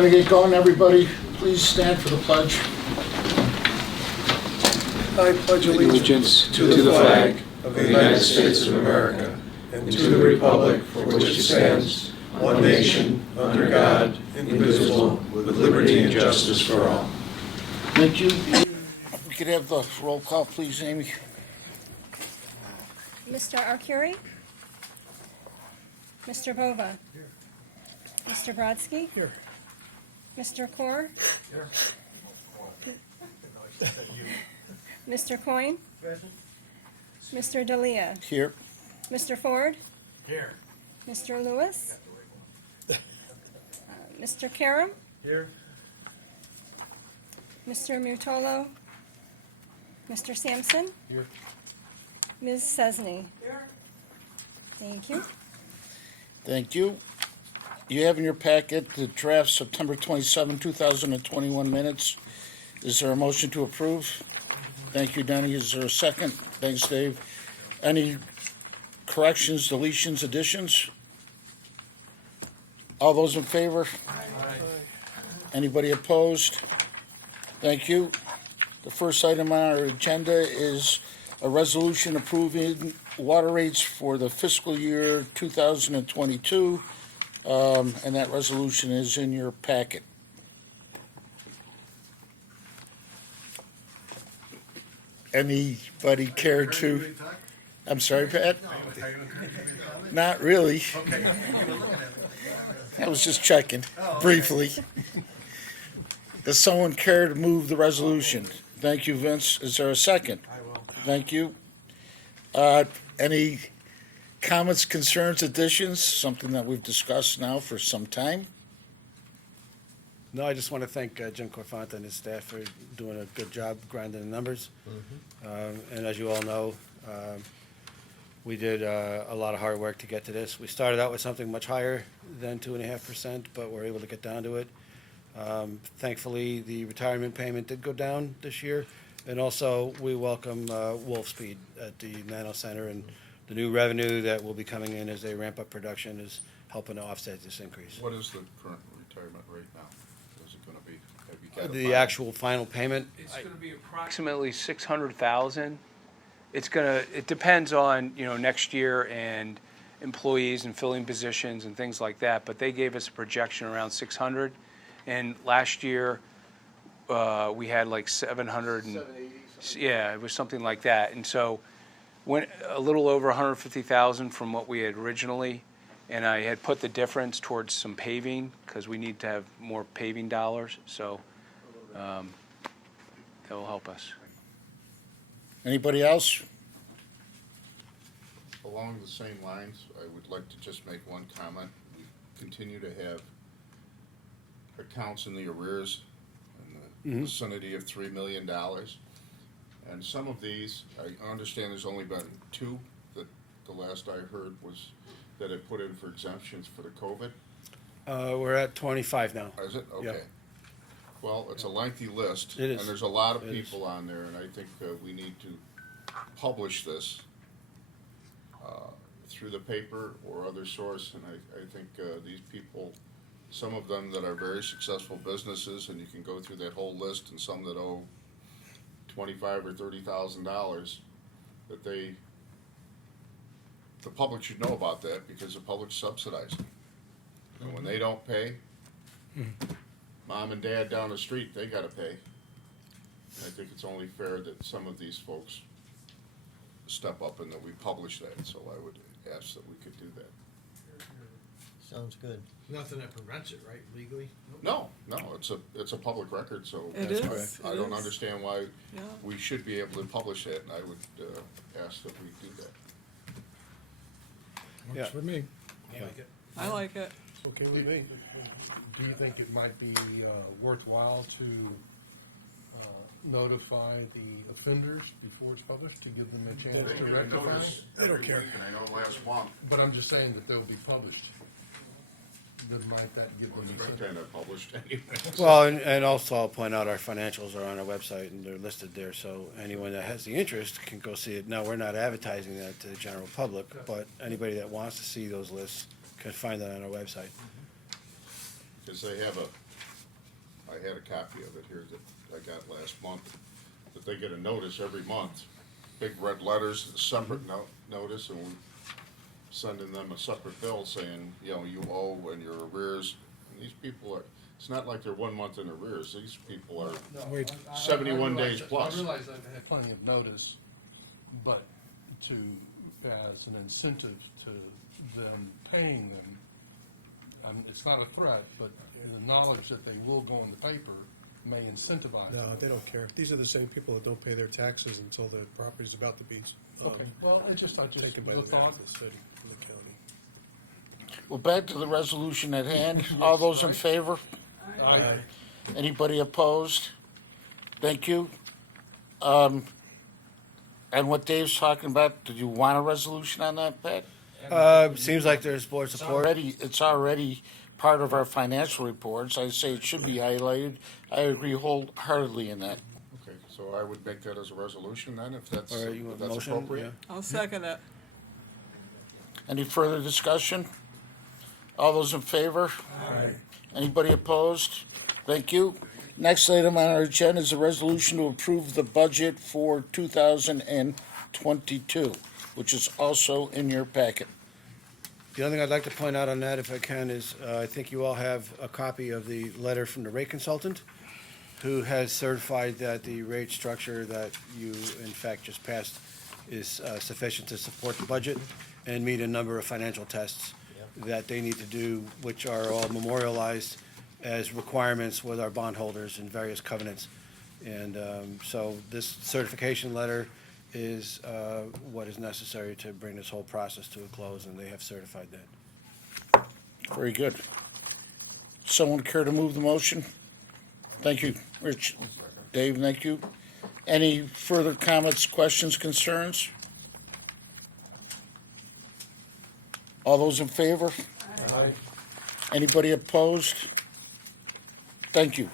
going to get going, everybody. Please stand for the pledge. I pledge allegiance to the flag of the United States of America and to the republic for which it stands, one nation, under God, indivisible, with liberty and justice for all. Thank you. If we could have the roll call, please, Amy. Mr. Arcuri? Mr. Bova? Mr. Brodsky? Here. Mr. Kaur? Mr. Coyne? Mr. Dalia? Here. Mr. Ford? Here. Mr. Lewis? Mr. Karam? Here. Mr. Mutolo? Mr. Sampson? Here. Ms. Cesny? Thank you. Thank you. You have in your packet the draft September 27, 2021 minutes. Is there a motion to approve? Thank you, Denny. Is there a second? Thanks, Dave. Any corrections, deletions, additions? All those in favor? Anybody opposed? Thank you. The first item on our agenda is a resolution approving water rates for the fiscal year 2022, and that resolution is in your packet. Anybody care to? I'm sorry, Pat? Not really. I was just checking briefly. Does someone care to move the resolution? Thank you, Vince. Is there a second? I will. Thank you. Any comments, concerns, additions? Something that we've discussed now for some time. No, I just want to thank Jim Corfante and his staff for doing a good job grinding the numbers. And as you all know, we did a lot of hard work to get to this. We started out with something much higher than 2.5%, but we're able to get down to it. Thankfully, the retirement payment did go down this year. And also, we welcome Wolfspeed at the Nano Center, and the new revenue that will be coming in as they ramp up production is helping to offset this increase. What is the current retirement rate now? Is it gonna be, have you got a The final- actual final payment, It's gonna be approximately 600,000. It depends on, next year and employees and filling positions and things like that, but they gave us a projection around 600. And last year, we had like 700 and, yeah, it was something like that. And so went a little over 150,000 from what we had originally. And I had put the difference towards some paving because we need to have more paving dollars. So that will help us. Anybody else? Along the same lines, I would like to just make one comment. We continue to have accounts in the arrears in the vicinity of $3 million. And some of these, I understand there's only been two that the last I heard was that it put in for exemptions for the COVID. we're at 25 now. Is it? Yeah. Okay. Well, it's a lengthy list. It is. And there's a lot of It is. people on there, and I think we need to publish this through the paper or other source. And I think these people, some of them that are very successful businesses, and you can go through that whole list, and some that owe $25,000 or $30,000, that the public should know about that because the public's subsidizing. And when they don't pay, mom and dad down the street, they gotta pay. And I think it's only fair that some of these folks step up and that we publish that, so I would ask that we could do that. Sounds good. Nothing that prevents it, right, legally? No, it's a public record, so. It that's is, why I it don't is. understand why Yeah. we should be able to publish that, and I would ask that we do that. Yeah. Works for me. Yeah. I like it. Okay with me. Do you think it might be worthwhile to notify the offenders before it's published, to give them a chance to rectify it? I don't care. And I know last month, But I'm just saying that they'll be published. Then might that give them it's a been kind of published anyway. Well, and also I'll point out our financials are on our website and they're listed there, so anyone that has the interest can go see it. Now, we're not advertising that to the general public, but anybody that wants to see those lists can find that on our website. Because they have I had a copy of it here that I got last month, that they get a notice every month, big red letters, separate notice, and we sending them a separate bill saying, you know, you owe and your arrears. And these people are, it's not like they're 1 month in arrears, these people are Wait, 71 days plus. I realize I've had plenty of notice, but to, as an incentive to them paying them, it's not a threat, but the knowledge that they will go in the paper may incentivize No, them. they don't care. These are the same people that don't pay their taxes until the property's about to be Okay, well, I just, taken by the the thought, city, the county. Well, back to the resolution at hand. All those in favor? I, Anybody opposed? Thank you. And what Dave's talking about, did you want a resolution on that, Pat? Seems like there's board support. It's already part of our financial reports. I say it should be highlighted. I agree wholeheartedly in that. Okay, so I would make that as a resolution then, if that's, Or you if want a that's motion? appropriate. I'll second it. Any further discussion? All those in favor? Anybody opposed? Thank you. Next item on our agenda is a resolution to approve the budget for 2022, which is also in your packet. The other thing I'd like to point out on that, if I can, is I think you all have a copy of the letter from the rate consultant, who has certified that the rate structure that you, in fact, just passed is sufficient to support the budget and meet a number of financial tests that they need to do, which are all memorialized as requirements with our bondholders and various covenants. And so this certification letter is what is necessary to bring this whole process to a close, and they have certified that. Very good. Someone care to move the motion? Thank you, Rich. Dave, thank you. Any further comments, questions, concerns? All those in favor? Anybody opposed? Thank you.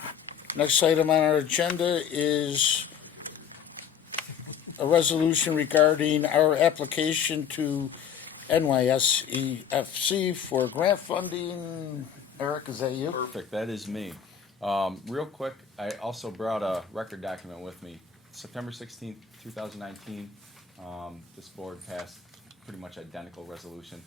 Next item on our agenda is a resolution regarding our application to NYSEFC for grant funding. Eric, is that you? Perfect, that is me. Real quick, I also brought a record document with me. September 16th, 2019, this board passed pretty much identical resolution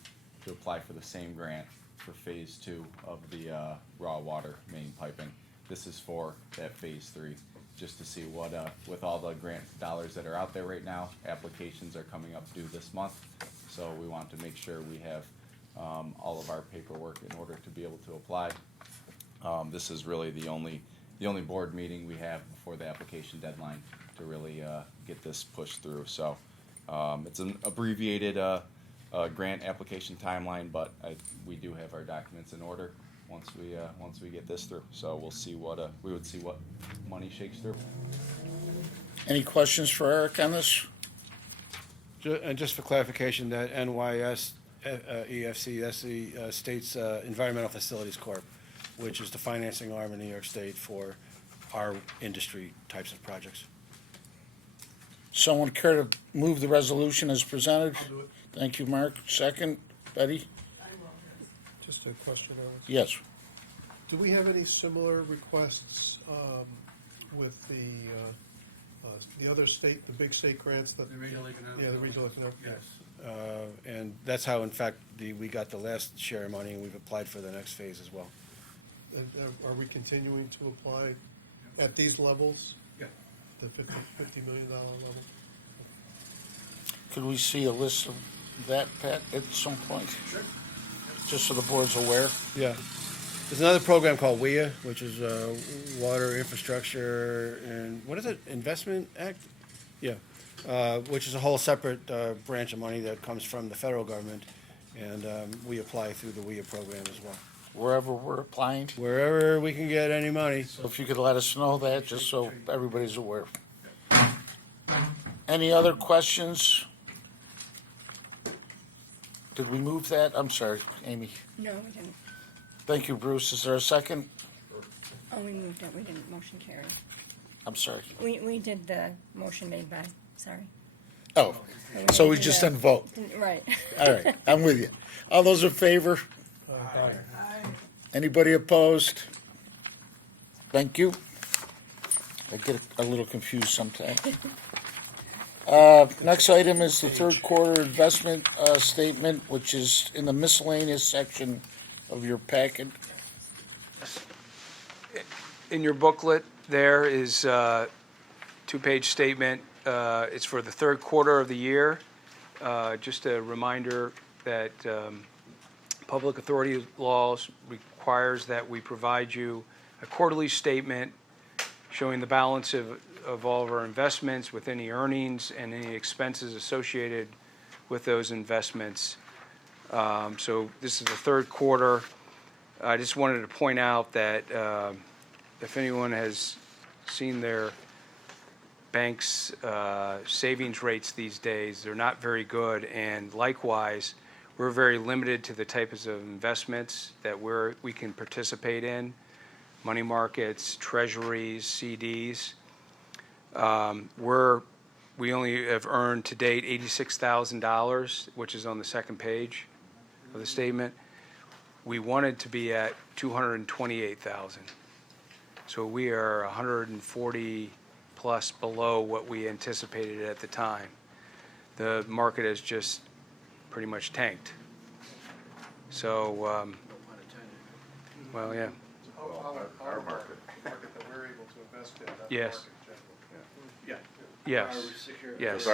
to apply for the same grant for phase 2 of the raw water main piping. This is for that phase 3, just to see what, with all the grant dollars that are out there right now, applications are coming up due this month. So we want to make sure we have all of our paperwork in order to be able to apply. This is really the only board meeting we have before the application deadline to really get this pushed through. So it's an abbreviated grant application timeline, but we do have our documents in order once we get this through. So we'll see what we would see what money shakes through. Any questions for Eric on this? And just for clarification, that NYSEFC, that's the state's Environmental Facilities Corp., which is the financing arm in New York State for our industry types of projects. Someone care to move the resolution as presented? I'll do it. Thank you, Mark. Second, Betty? Just a question, Alice. Yes. Do we have any similar requests with the other state, the big state grants that? The regional economic. Yeah, the regional economic. Yes. And that's how, in fact, we got the last share of money, and we've applied for the next phase as well. And, are we continuing to apply at these levels? Yeah. The $50 million level? Could we see a list of that, Pat, at some point? Sure. Just so the board's aware. Yeah. There's another program called WIA, which is Water Infrastructure and, what is it, Investment Act? Yeah. Which is a whole separate branch of money that comes from the federal government, and we apply through the WIA program as well. Wherever we're applying. Wherever we can get any money. So if you could let us know that, just so everybody's aware. Any other questions? Did we move that? I'm sorry, Amy. No, we didn't. Thank you, Bruce. Is there a second? Oh, we moved it. We didn't motion carry. I'm sorry. We did the motion made by, sorry. Oh, so we just didn't vote. Right. All right, I'm with you. All those in favor? Anybody opposed? Thank you. I get a little confused sometimes. Next item is the third quarter investment statement, which is in the miscellaneous section of your packet. In your booklet, there is a two-page statement. It's for the third quarter of the year. Just a reminder that public authority laws requires that we provide you a quarterly statement showing the balance of all of our investments with any earnings and any expenses associated with those investments. So this is the third quarter. I just wanted to point out that if anyone has seen their bank's savings rates these days, they're not very good. And likewise, we're very limited to the types of investments that we can participate in: money markets, treasuries, CDs. We only have earned to date $86,000, which is on the second page of the statement. We wanted to be at $228,000. So we are 140 plus below what we anticipated at the time. The market has just pretty much tanked. So, well, yeah. Our market. Market that we're able to invest in, that's Yes. market generally. Yes, yes.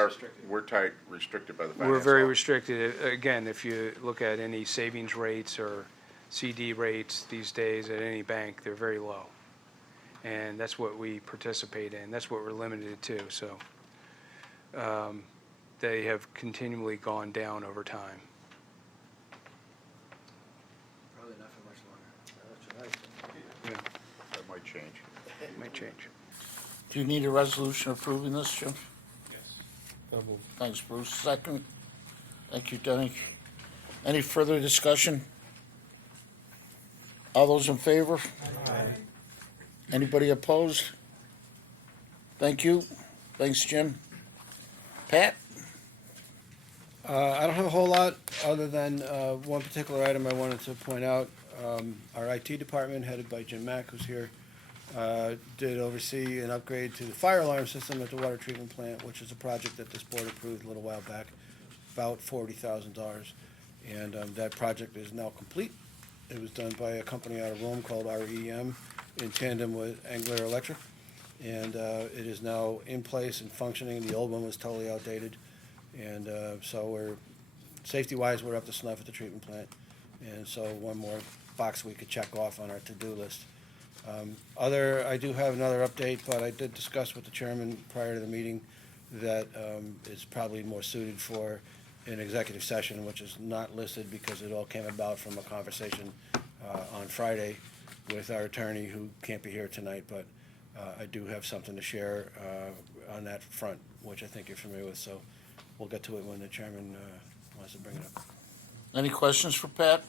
We're tight, restricted by the finance We're very law. restricted. Again, if you look at any savings rates or CD rates these days at any bank, they're very low. And that's what we participate in. That's what we're limited to. So they have continually gone down over time. Probably not for much longer. That's what I think. That might change. It might change. Do you need a resolution approving this, Jim? Yes. Double. Thanks, Bruce. Second. Thank you, Denny. Any further discussion? All those in favor? Anybody opposed? Thank you. Thanks, Jim. Pat? I don't have a whole lot, other than one particular item I wanted to point out. Our IT department, headed by Jim Mack, who's here, did oversee an upgrade to the fire alarm system at the water treatment plant, which is a project that this board approved a little while back, about $40,000. And that project is now complete. It was done by a company out of Rome called REM in tandem with Angler Electric. And it is now in place and functioning. The old one was totally outdated. And so safety-wise, we're up to snuff at the treatment plant. And so one more box we could check off on our to-do list. I do have another update, but I did discuss with the chairman prior to the meeting that is probably more suited for an executive session, which is not listed because it all came about from a conversation on Friday with our attorney, who can't be here tonight, but I do have something to share on that front, which I think you're familiar with, so we'll get to it when the chairman wants to bring it up. Any questions for Pat?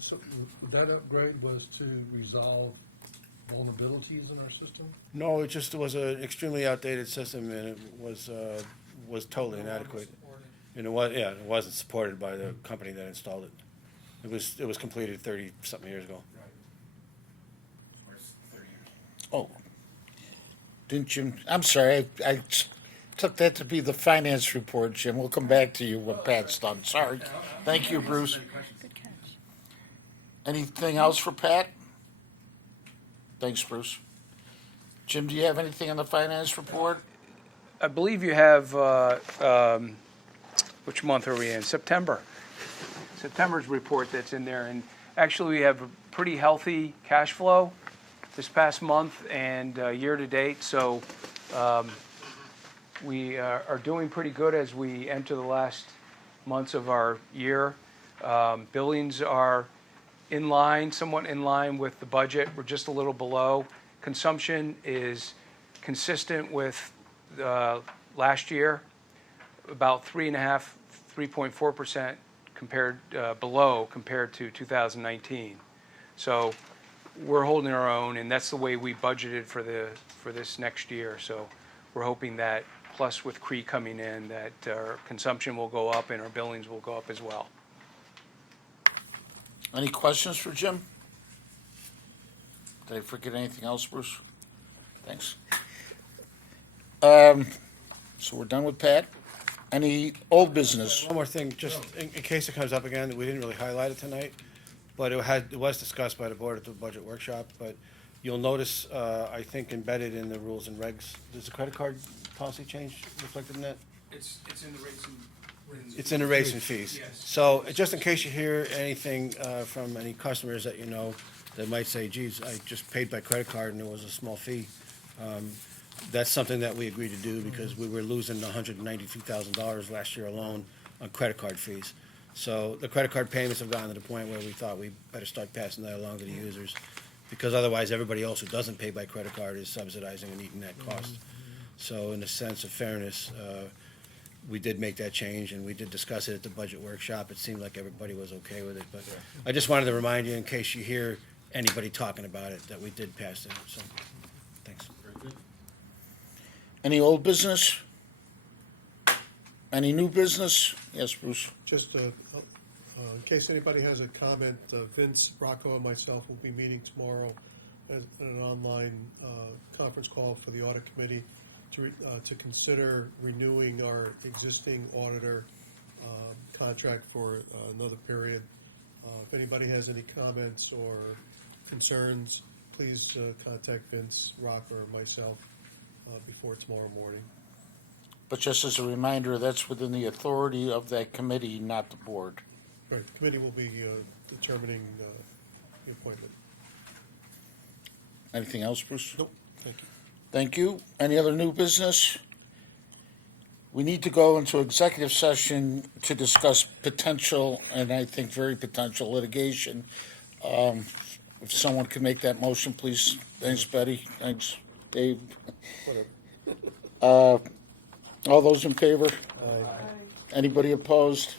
So that upgrade was to resolve vulnerabilities in our system? No, it just was an extremely outdated system, and it was totally inadequate. And it wasn't supported by the company that installed it. It was completed 30-something years ago. Oh. Didn't Jim, I'm sorry, I took that to be the finance report, Jim. We'll come back to you when Pat's done. Sorry. Thank you, Bruce. Good catch. Anything else for Pat? Thanks, Bruce. Jim, do you have anything on the finance report? I believe you have, which month are we in? September. September's report that's in there. And actually, we have a pretty healthy cash flow this past month and year-to-date. So we are doing pretty good as we enter the last months of our year. Billings are somewhat in line with the budget. We're just a little below. Consumption is consistent with last year, about 3.4% below compared to 2019. So we're holding our own, and that's the way we budgeted for this next year. So we're hoping that, plus with Cree coming in, that our consumption will go up and our billings will go up as well. Any questions for Jim? Did I forget anything else, Bruce? Thanks. So we're done with Pat. Any old business? One more thing, just in case it comes up again, we didn't really highlight it tonight, but it was discussed by the board at the budget workshop, but you'll notice, I think embedded in the rules and regs, does the credit card policy change reflected in that? It's in the rates and. It's in the rates and fees. Yes. So just in case you hear anything from any customers that you know that might say, geez, I just paid by credit card and it was a small fee, that's something that we agreed to do because we were losing $192,000 last year alone on credit card fees. So the credit card payments have gotten to the point where we thought we better start passing that along to the users because otherwise everybody else who doesn't pay by credit card is subsidizing and eating that cost. So in a sense of fairness, we did make that change, and we did discuss it at the budget workshop. It seemed like everybody was okay with it, but I just wanted to remind you, in case you hear anybody talking about it, that we did pass it, so, thanks. Any old business? Any new business? Yes, Bruce? Just in case anybody has a comment, Vince, Rocco, and myself will be meeting tomorrow at an online conference call for the audit committee to consider renewing our existing auditor contract for another period. If anybody has any comments or concerns, please contact Vince, Rocco, or myself before tomorrow morning. But just as a reminder, that's within the authority of that committee, not the board. Right, the committee will be determining the appointment. Anything else, Bruce? Nope, thank you. Thank you. Any other new business? We need to go into executive session to discuss potential, and I think very potential litigation. If someone can make that motion, please. Thanks, Betty. Thanks, Dave. All those in favor? Anybody opposed?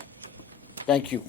Thank you.